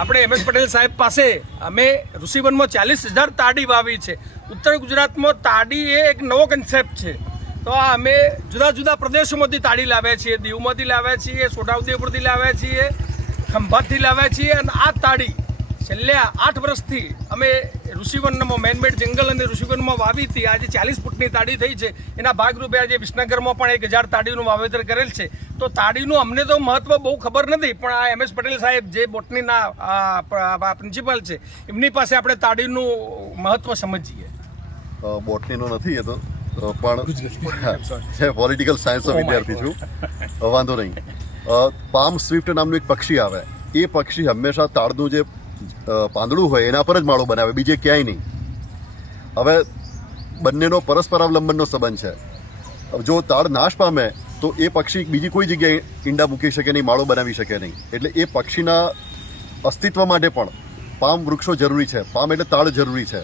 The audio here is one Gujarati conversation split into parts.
આપણે એમએસ પટેલ સાહેબ પાસે અમે ઋષિવનમાં 40,000 તાડી વાવી છે. ઉત્તર ગુજરાતમાં તાડી એ એક નવો કન્સેપ્ટ છે. તો આ અમે જુદા જુદા પ્રદેશોમાંથી તાડી લાવ્યા છીએ. દીવમાંથી લાવ્યા છીએ, છોટાઉદેપુરથી લાવ્યા છીએ, ખંભાતથી લાવ્યા છીએ. અને આ તાડી છેલ્લા 8 વર્ષથી અમે ઋષિવનમાં મેનમેડ જંગલ અને ઋષિવનમાં વાવી હતી. આજે 40 ફૂટની તાડી થઈ છે. એના ભાગરૂપે આજે વિસનગરમાં પણ 1,000 તાડીનું વાવેતર કરેલ છે. તો તાડીનું અમને તો મહત્વ બહુ ખબર નથી, પણ આ એમએસ પટેલ સાહેબ જે બોટનીના પ્રિન્સિપાલ છે એમની પાસે આપણે તાડીનું મહત્વ સમજીએ. બોટનીનો નથી એ તો પણ પોલિટિકલ સાયન્સનો વિદ્યાર્થી છું, વાંધો નહીં. પામ સ્વિફ્ટ નામનું એક પક્ષી આવે, એ પક્ષી હંમેશા તાડનું જે પાંદડું હોય એના પર જ માળો બનાવે, બીજે ક્યાંય નહીં. હવે બંનેનો પરસ્પર અવલંબનનો સંબંધ છે. જો તાડ નાશ પામે તો એ પક્ષી બીજી કોઈ જગ્યાએ ઈંડા મૂકી શકે નહીં, માળો બનાવી શકે નહીં. એટલે એ પક્ષીના અસ્તિત્વ માટે પણ પામ વૃક્ષો જરૂરી છે. પામ એટલે તાડ જરૂરી છે.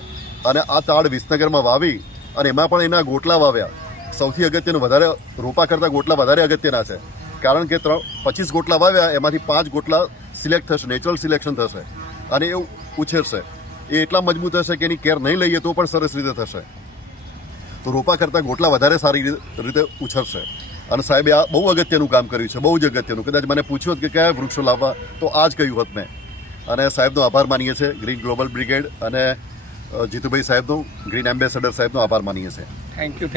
અને આ તાડ વિસનગરમાં વાવી અને એમાં પણ એના ગોટલા વાવ્યા. સૌથી અગત્યનું, વધારે રોપા કરતાં ગોટલા વધારે અગત્યના છે. કારણ કે 25 ગોટલા વાવ્યા, એમાંથી 5 ગોટલા સિલેક્ટ થશે, નેચરલ સિલેક્શન થશે અને એ ઉછેરશે. એ એટલા મજબૂત હશે કે એની કેર નહીં લઈએ તો પણ સરસ રીતે થશે. તો રોપા કરતાં ગોટલા વધારે સારી રીતે ઉછરશે. અને સાહેબે આ બહુ અગત્યનું કામ કર્યું છે, બહુ જ અગત્યનું. કદાચ મને પૂછ્યું કે કયા વૃક્ષો લાવવા, તો આ જ કહ્યું હોત મેં. અને સાહેબનો આભાર માનીએ છીએ, ગ્રીન ગ્લોબલ બ્રિગેડ અને જીતુભાઈ સાહેબનો, ગ્રીન એમ્બેસેડર સાહેબનો આભાર માનીએ છીએ. Thank you.